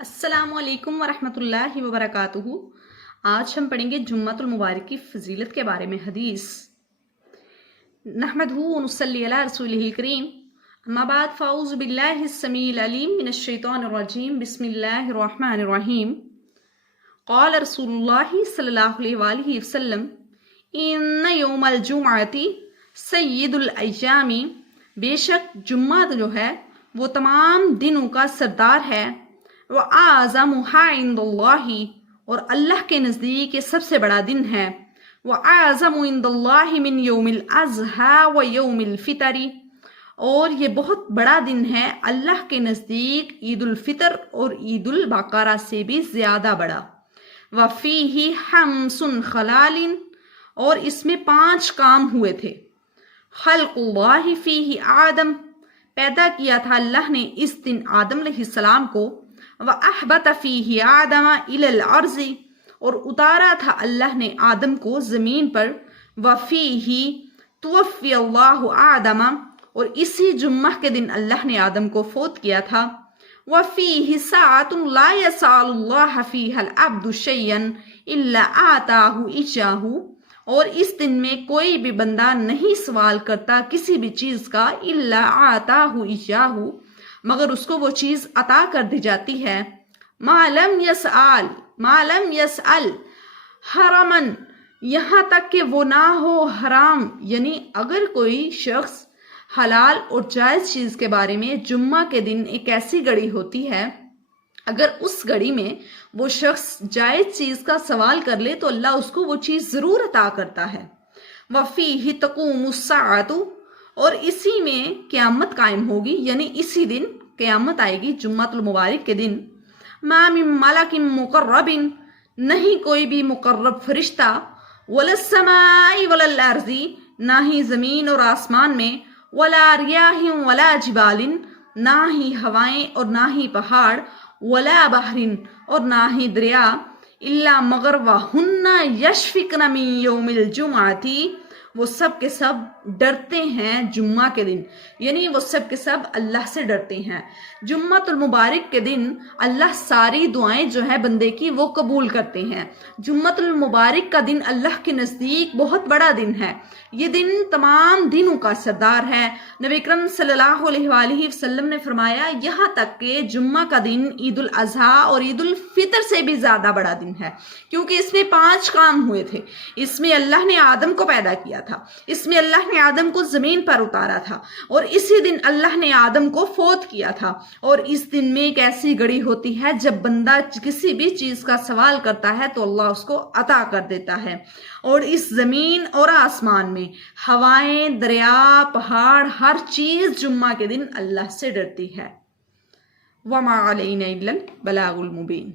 अस्सलामु अलैकुम वरहमतुल्लाहि वबरकातुहू। आज हम पढ़ेंगे जुम्मतुल मुबारक की फजीलत के बारे में हदीस। नहमदुहू व नुसल्ली अला रसूलिहिल करीम, अम्मा बाद फ़ाऊज़ु बिल्लाहिस समीइल अलीम मिनश शैतानिर रजीम, बिस्मिल्लाहिर रहमानिर रहीम। क़ाल रसूलुल्लाहि सल्लल्लाहु अलैहि वसल्लम, इन्न यौमल जुमअती सय्यिदुल अय्यामी, बेशक जुम्मा जो है वो तमाम दिनों का सरदार है। व आज़मुहा इंदल्लाहि, और अल्लाह के नज़दीक ये सबसे बड़ा दिन है। व आज़मु इंदल्लाहि मिन यौमिल अज़हा व यौमिल फितरी, और ये बहुत बड़ा दिन है अल्लाह के नज़दीक ईदुल फितर और ईदुल बकरा से भी ज़्यादा बड़ा। व फ़ीही हम्सुन खलालिन, और इसमें 5 काम हुए थे। खल्क़ुल्लाहि फ़ीही आदम, पैदा किया था अल्लाह ने इस दिन आदम अलैहिस्सलाम को। व अहबत फ़ीही आदम इलल अर्ज़ी, और उतारा था अल्लाह ने आदम को ज़मीन पर। व फ़ीही तुवफ़्फ़ी अल्लाहु आदम, और इसी जुम्मा के दिन अल्लाह ने आदम को फोत किया था। व फ़ीही साअतुन ला यसअलुल्लाह फ़ीहल अब्दु शैयन इल्ला आताहु इजाहु, और इस दिन में कोई भी बंदा नहीं सवाल करता किसी भी चीज़ का, इल्ला आताहु इजाहु, मगर उसको वो चीज़ अता कर दी जाती है। मालम यसअल हरमन, यहाँ तक कि वो ना हो हराम, यानी अगर कोई शख्स हलाल और जायज़ चीज़ के बारे में जुम्मा के दिन एक ऐसी घड़ी होती है, अगर उस घड़ी में वो शख्स जायज़ चीज़ का सवाल कर ले तो अल्लाह उसको वो चीज़ ज़रूर अता करता है। वफ़ीही तक़ूमुस्साअतु, और इसी में क़यामत कायम होगी, यानी इसी दिन क़यामत आएगी जुम्मतुल मुबारक के दिन। मा मिन मलकिन मुक़र्रबिन, नहीं कोई भी मुक़र्रब फरिश्ता, वलस्समाई वलल अर्ज़ी, ना ही ज़मीन और आसमान में, वला रियाहिन वला जिबालिन, ना ही हवाएं और ना ही पहाड़, वला बहरिन, और ना ही दरिया, इल्ला मगर वहुन्ना यशफिकन मिन यौमिल जुमअती, वो सब के सब डरते हैं जुम्मा के दिन, यानी वो सब के सब अल्लाह से डरते हैं। जुम्मतुल मुबारक के दिन अल्लाह सारी दुआएं जो है बंदे की वो कबूल करते हैं। जुम्मतुल मुबारक का दिन अल्लाह के नज़दीक बहुत बड़ा दिन है। ये दिन तमाम दिनों का सरदार है। नबी अकरम सल्लल्लाहु अलैहि वसल्लम ने फरमाया, यहाँ तक कि जुम्मा का दिन ईदुल अज़हा और ईदुल फितर से भी ज़्यादा बड़ा दिन है, क्योंकि इसमें 5 काम हुए थे। इसमें अल्लाह ने आदम को पैदा किया था, इसमें अल्लाह ने आदम को ज़मीन पर उतारा था, और इसी दिन अल्लाह ने आदम को फोत किया था। और इस दिन में एक ऐसी घड़ी होती है जब बंदा किसी भी चीज़ का सवाल करता है तो अल्लाह उसको अता कर देता है। और इस ज़मीन और आसमान में हवाएं, दरिया, पहाड़, हर चीज़ जुम्मा के दिन अल्लाह से डरती है। वमा अलैना इल्लल बलागुल मुबीन।